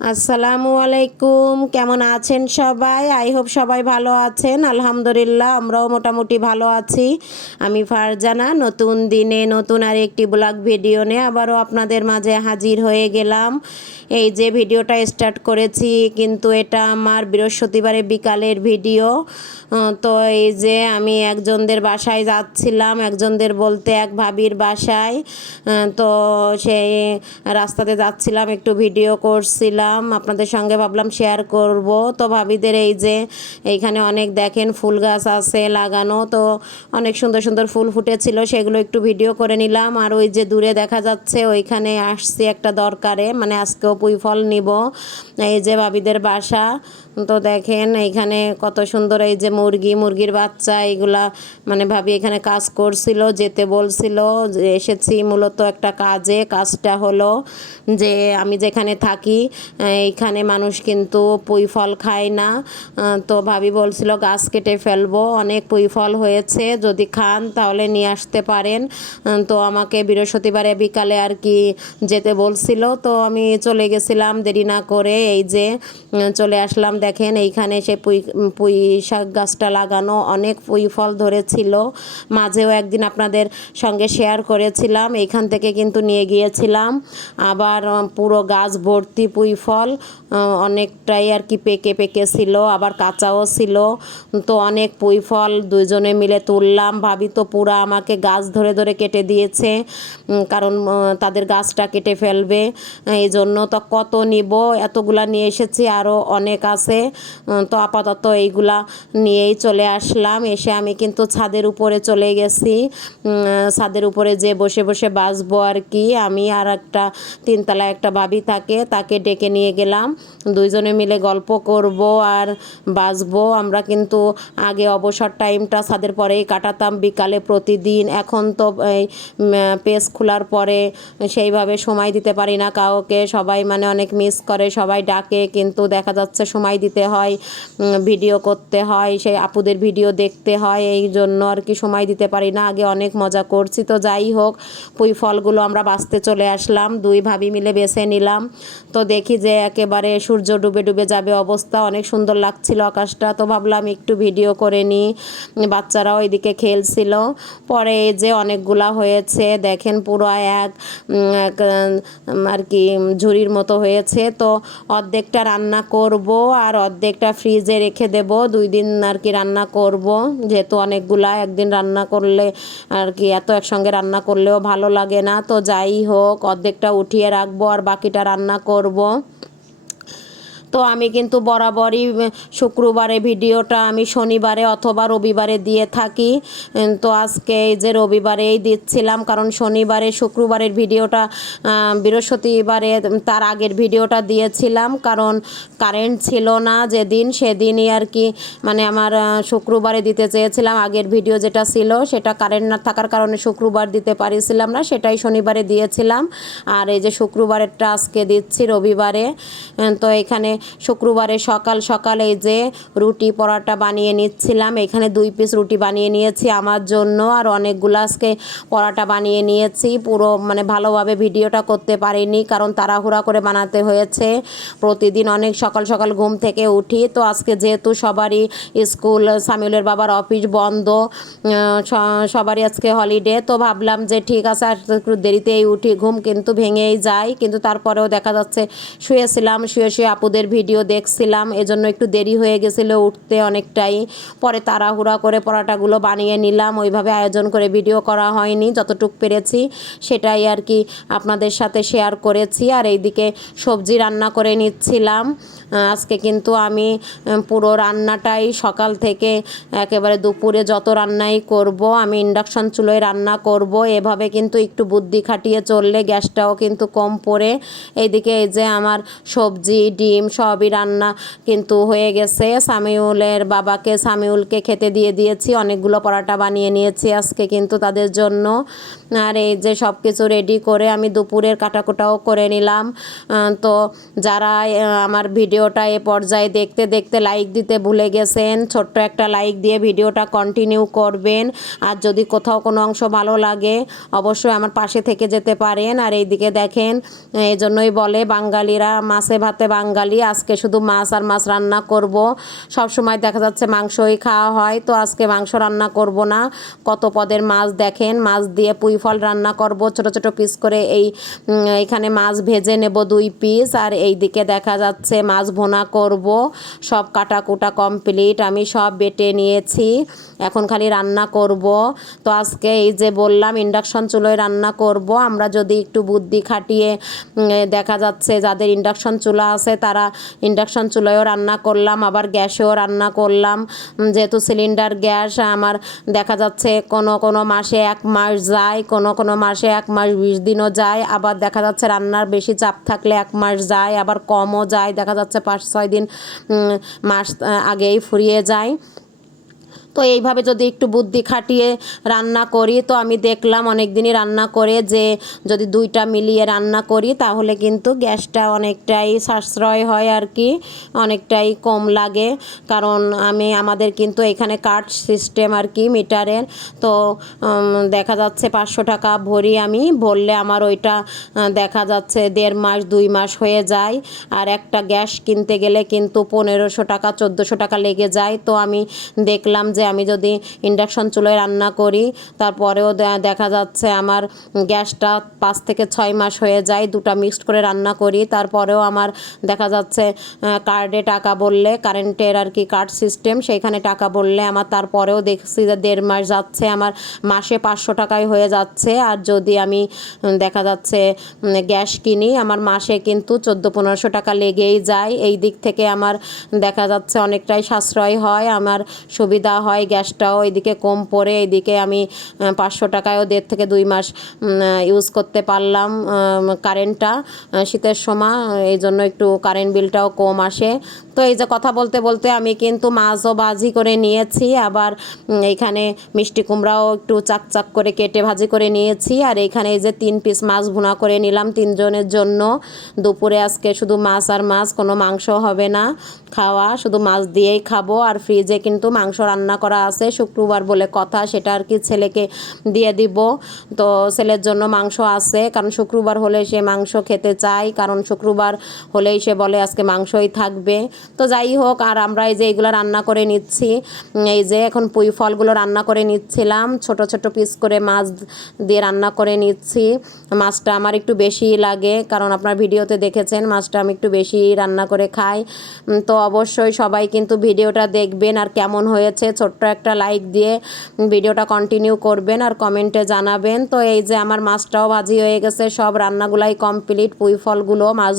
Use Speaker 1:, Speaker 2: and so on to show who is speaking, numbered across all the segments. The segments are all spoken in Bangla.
Speaker 1: আসসালামু আলাইকুম। কেমন আছেন সবাই? আই হোপ সবাই ভালো আছেন। আলহামদুলিল্লাহ, আমরাও মোটামুটি ভালো আছি। আমি ফারজানা, নতুন দিনে নতুন আর একটি ব্লগ ভিডিও নিয়ে আবারও আপনাদের মাঝে হাজির হয়ে গেলাম। এই যে ভিডিওটা স্টার্ট করেছি, কিন্তু এটা আমার বৃহস্পতিবারে বিকালের ভিডিও। তো এই যে আমি একজনদের বাসায় যাচ্ছিলাম, একজনদের বলতে এক ভাবির বাসায়। তো সেই রাস্তাতে যাচ্ছিলাম, একটু ভিডিও করছিলাম আপনাদের সঙ্গে ভাবলাম শেয়ার করব। তো ভাবিদের এই যে এইখানে অনেক দেখেন ফুল গাছ আছে লাগানো, তো অনেক সুন্দর সুন্দর ফুল ফুটেছিল, সেগুলো একটু ভিডিও করে নিলাম। আর ওই যে দূরে দেখা যাচ্ছে, ওইখানে আসছি একটা দরকারে মানে আজকেও পুঁই ফল নিব, এই যে ভাবিদের বাসা। তো দেখেন এইখানে কত সুন্দর এই যে মুরগি, মুরগির বাচ্চা এগুলা মানে ভাবি এখানে কাজ করছিল, যেতে বলছিল, যে এসেছি মূলত একটা কাজে। কাজটা হলো যে আমি যেখানে থাকি, এইখানে মানুষ কিন্তু পুঁই ফল খায় না। তো ভাবি বলছিল, গাছ কেটে ফেলব, অনেক পুঁই ফল হয়েছে, যদি খান তাহলে নিয়ে আসতে পারেন। তো আমাকে বৃহস্পতিবারে বিকালে আর কি যেতে বলছিল। তো আমি চলে গেছিলাম, দেরি না করে এই যে, চলে আসলাম দেখেন, এইখানে সে পুঁই পুঁই শাক গাছটা লাগানো অনেক পুঁই ফল ধরেছিল। মাঝেও একদিন আপনাদের সঙ্গে শেয়ার করেছিলাম, এইখান থেকে কিন্তু নিয়ে গিয়েছিলাম। আবার পুরো গাছ ভর্তি পুঁই ফল অনেকটাই আর কি পেকে পেকে ছিল, আবার কাঁচাও ছিল। তো অনেক পুঁই ফল দুজনে মিলে তুললাম। ভাবি তো পুরা আমাকে গাছ ধরে ধরে কেটে দিয়েছে কারণ তাদের গাছটা কেটে ফেলবে। এই জন্য তো কত নিব? এতগুলা নিয়ে এসেছি আরও অনেক আছে। উম, তো আপাতত এইগুলা নিয়েই চলে আসলাম। এসে আমি কিন্তু ছাদের উপরে চলে গেছি। ছাদের উপরে যে বসে বসে বাসবো আর কি। আমি আর একটা তিনতলা একটা ভাবি থাকে তাকে ডেকে নিয়ে গেলাম। দুইজনে মিলে গল্প করব আর বাসবো আমরা কিন্তু আগে অবসর টাইমটা ছাদের পরেই কাটাতাম বিকালে প্রতিদিন। এখন তো এই পেজ খোলার পরে সেইভাবে সময় দিতে পারি না কাউকে। সবাই মানে অনেক মিস করে সবাই ডাকে কিন্তু দেখা যাচ্ছে সময় দিতে হয় ভিডিও করতে হয় সেই আপুদের ভিডিও দেখতে হয় এই জন্য আর কি সময় দিতে পারি না। আগে অনেক মজা করছি তো যাই হোক পুঁই ফলগুলো আমরা বাঁচতে চলে আসলাম দুই ভাবি মিলে বেছে নিলাম। তো দেখি যে একেবারে সূর্য ডুবে ডুবে যাবে অবস্থা অনেক সুন্দর লাগছিল আকাশটা তো ভাবলাম একটু ভিডিও করে নিই বাচ্চারাও এদিকে খেলছিল পরে এই যে অনেকগুলা হয়েছে দেখেন পুরো এক, আর কি ঝুড়ির মতো হয়েছে তো অর্ধেকটা রান্না করব আর অর্ধেকটা ফ্রিজে রেখে দেব। দুই দিন আর কি রান্না করব। যেহেতু অনেকগুলা একদিন রান্না করলে আর কি এত একসঙ্গে রান্না করলেও ভালো লাগে না। তো যাই হোক, অর্ধেকটা উঠিয়ে রাখব আর বাকিটা রান্না করব। তো আমি কিন্তু বরাবরই শুক্রবারে ভিডিওটা আমি শনিবারে অথবা রবিবারে দিয়ে থাকি। তো আজকে এই যে রবিবারেই দিচ্ছিলাম, কারণ শনিবারে, শুক্রবারের ভিডিওটা বৃহস্পতিবারে তার আগের ভিডিওটা দিয়েছিলাম, কারণ কারেন্ট ছিল না যেদিন, সেদিনই আর কি মানে আমার শুক্রবারে দিতে চেয়েছিলাম। আগের ভিডিও যেটা ছিল, সেটা কারেন্ট না থাকার কারণে শুক্রবার দিতে পারিছিলাম না, সেটাই শনিবারে দিয়েছিলাম। আর এই যে শুক্রবারেরটা আজকে দিচ্ছি, রবিবারে তো এখানে শুক্রবারে সকাল সকাল যে রুটি পরোটা বানিয়ে নিচ্ছিলাম, এখানে দুই পিস রুটি বানিয়ে নিয়েছি আমার জন্য আর অনেকগুলো আজকে পরোটা বানিয়ে নিয়েছি। পুরো মানে ভালোভাবে ভিডিওটা করতে পারিনি কারণ তাড়াহুড়া করে বানাতে হয়েছে। প্রতিদিন অনেক সকাল সকাল ঘুম থেকে উঠি। তো আজকে যেহেতু সবারই স্কুল, সামিউলের বাবার অফিস বন্ধ সবারই আজকে হলিডে তো ভাবলাম যে ঠিক আছে, আর একটু দেরিতেই উঠি, ঘুম কিন্তু ভেঙেই যায়। কিন্তু তারপরেও দেখা যাচ্ছে শুয়েছিলাম, শুয়ে শুয়ে আপুদের ভিডিও দেখছিলাম, এজন্য একটু দেরি হয়ে গেছিল উঠতে অনেকটাই। পরে তাড়াহুড়া করে পরাটাগুলো বানিয়ে নিলাম, ওইভাবে আয়োজন করে ভিডিও করা হয়নি, যতটুক পেরেছি সেটাই আর কি আপনাদের সাথে শেয়ার করেছি। আর এইদিকে সবজি রান্না করে নিচ্ছিলাম। আজকে কিন্তু আমি পুরো রান্নাটাই সকাল থেকে একেবারে দুপুরে যত রান্নাই করব, আমি ইন্ডাকশন চুলোয় রান্না করব, এভাবে কিন্তু একটু বুদ্ধি খাটিয়ে চললে গ্যাসটাও কিন্তু কম পড়ে। এইদিকে এই যে আমার সবজি, ডিম সবই রান্না কিন্তু হয়ে গেছে। সামিউলের বাবাকে সামিউলকে খেতে দিয়ে দিয়েছি, অনেকগুলো পরাটা বানিয়ে নিয়েছি আজকে কিন্তু তাদের জন্য। আর এই যে সব কিছু রেডি করে আমি দুপুরের কাটাকুটাও করে নিলাম। তো যারা আমার ভিডিওটা এ পর্যায়ে দেখতে দেখতে লাইক দিতে ভুলে গেছেন, ছোট্ট একটা লাইক দিয়ে ভিডিওটা কন্টিনিউ করবেন। আর যদি কোথাও কোনো অংশ ভালো লাগে, অবশ্যই আমার পাশে থেকে যেতে পারেন। আর এইদিকে দেখেন, এই জন্যই বলে বাঙালিরা মাছে ভাতে বাঙালি। আজকে শুধু মাছ আর মাছ রান্না করব। সব সময় দেখা যাচ্ছে মাংসই খাওয়া হয়, তো আজকে মাংস রান্না করব না। কত পদের মাছ দেখেন, মাছ দিয়ে পুঁই ফল রান্না করব। ছোট ছোট পিস করে এই এখানে মাছ ভেজে নেব দুই পিস আর এই দিকে দেখা যাচ্ছে মাছ ভোনা করব। সব কাটা কুটা কমপ্লিট আমি সব বেটে নিয়েছি। এখন খালি রান্না করব। তো আজকে এই যে বললাম ইন্ডাকশন চুলোয় রান্না করব। আমরা যদি একটু বুদ্ধি খাটিয়ে দেখা যাচ্ছে যাদের ইন্ডাকশন চুলা আছে, তারা ইন্ডাকশন চুলায়ও রান্না করলাম, আবার গ্যাসেও রান্না করলাম। যেহেতু সিলিন্ডার গ্যাস, আমার দেখা যাচ্ছে কোনো কোনো মাসে এক মাস যায়, কোনো কোনো মাসে এক মাস বিশ দিনও যায়, আবার দেখা যাচ্ছে রান্নার বেশি চাপ থাকলে এক মাস যায়, আবার কমও যায়, দেখা যাচ্ছে পাঁচ, ছয় দিন মাস আগেই ফুরিয়ে যায়। তো এইভাবে যদি একটু বুদ্ধি খাটিয়ে রান্না করি, তো আমি দেখলাম অনেক দিনই রান্না করে যে যদি দুইটা মিলিয়ে রান্না করি, তাহলে কিন্তু গ্যাসটা অনেকটাই সাশ্রয় হয় আর কি, অনেকটাই কম লাগে। কারণ আমি, আমাদের কিন্তু এখানে কার্ড সিস্টেম আর কি, মিটারের। তো দেখা যাচ্ছে পাঁচশো টাকা ভরি আমি, ভরলে আমার ওইটা দেখা যাচ্ছে দেড় মাস, দুই মাস হয়ে যায়। আর একটা গ্যাস কিনতে গেলে কিন্তু পনেরোশো টাকা, চোদ্দোশো টাকা লেগে যায়। তো আমি দেখলাম যে আমি যদি ইন্ডাকশন চুলোয় রান্না করি, তারপরেও দেখা যাচ্ছে আমার গ্যাসটা পাঁচ থেকে ছয় মাস হয়ে যায়, দুটা মিক্সড করে রান্না করি, তারপরেও আমার দেখা যাচ্ছে কার্ডে টাকা বললে কারেন্টের আর কি কার্ড সিস্টেম সেইখানে টাকা বললে আমার তারপরেও দেখছি যে দেড় মাস যাচ্ছে, আমার মাসে পাঁচশো টাকায় হয়ে যাচ্ছে। আর যদি আমি দেখা যাচ্ছে গ্যাস কিনি, আমার মাসে কিন্তু চোদ্দ পনেরোশো টাকা লেগেই যায়। এই দিক থেকে আমার দেখা যাচ্ছে অনেকটাই সাশ্রয় হয়, আমার সুবিধা হয়। গ্যাসটাও এদিকে কম পড়ে এদিকে আমি পাঁচশো টাকায়ও দেড় থেকে দুই মাস ইউজ করতে পারলাম কারেন্টটা শীতের সময় এই জন্য একটু কারেন্ট বিলটাও কম আসে। তো এই যে কথা বলতে বলতে আমি কিন্তু মাছও ভাজি করে নিয়েছি আবার উম, এইখানে মিষ্টি কুমড়াও একটু চাক চাক করে কেটে ভাজি করে নিয়েছি আর এইখানে এই যে তিন পিস মাছ ভুনা করে নিলাম তিনজনের জন্য। দুপুরে আজকে শুধু মাছ আর মাছ কোনো মাংস হবে না খাওয়া শুধু মাছ দিয়েই খাব আর ফ্রিজে কিন্তু মাংস রান্না করা আছে, শুক্রবার বলে কথা, সেটা আর কি ছেলেকে দিয়ে দিব। তো ছেলের জন্য মাংস আছে, কারণ শুক্রবার হলে সে মাংস খেতে চায়, কারণ শুক্রবার হলেই সে বলে আজকে মাংসই থাকবে। তো যাই হোক, আর আমরা এই যে এইগুলো রান্না করে নিচ্ছি এই যে এখন পুঁই ফলগুলো রান্না করে নিচ্ছিলাম, ছোট ছোট পিস করে মাছ দিয়ে রান্না করে নিচ্ছি। মাছটা আমার একটু বেশি লাগে, কারণ আপনার ভিডিওতে দেখেছেন, মাছটা আমি একটু বেশি রান্না করে খাই। তো অবশ্যই সবাই কিন্তু ভিডিওটা দেখবেন, আর কেমন হয়েছে ছোট্ট একটা লাইক দিয়ে ভিডিওটা কন্টিনিউ করবেন আর কমেন্টে জানাবেন। তো এই যে আমার মাছটাও ভাজি হয়ে গেছে, সব রান্নাগুলাই কমপ্লিট পুঁই ফলগুলো মাছ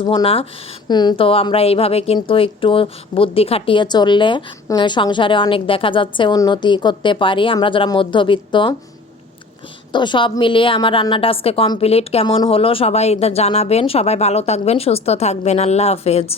Speaker 1: তো আমরা এইভাবে কিন্তু একটু বুদ্ধি খাটিয়ে চললে সংসারে অনেক দেখা যাচ্ছে উন্নতি করতে পারি, আমরা যারা মধ্যবিত্ত। তো সব মিলিয়ে আমার রান্নাটা আজকে কমপ্লিট কেমন হলো সবাই জানাবেন, সবাই ভালো থাকবেন, সুস্থ থাকবেন। আল্লাহ হাফেজ।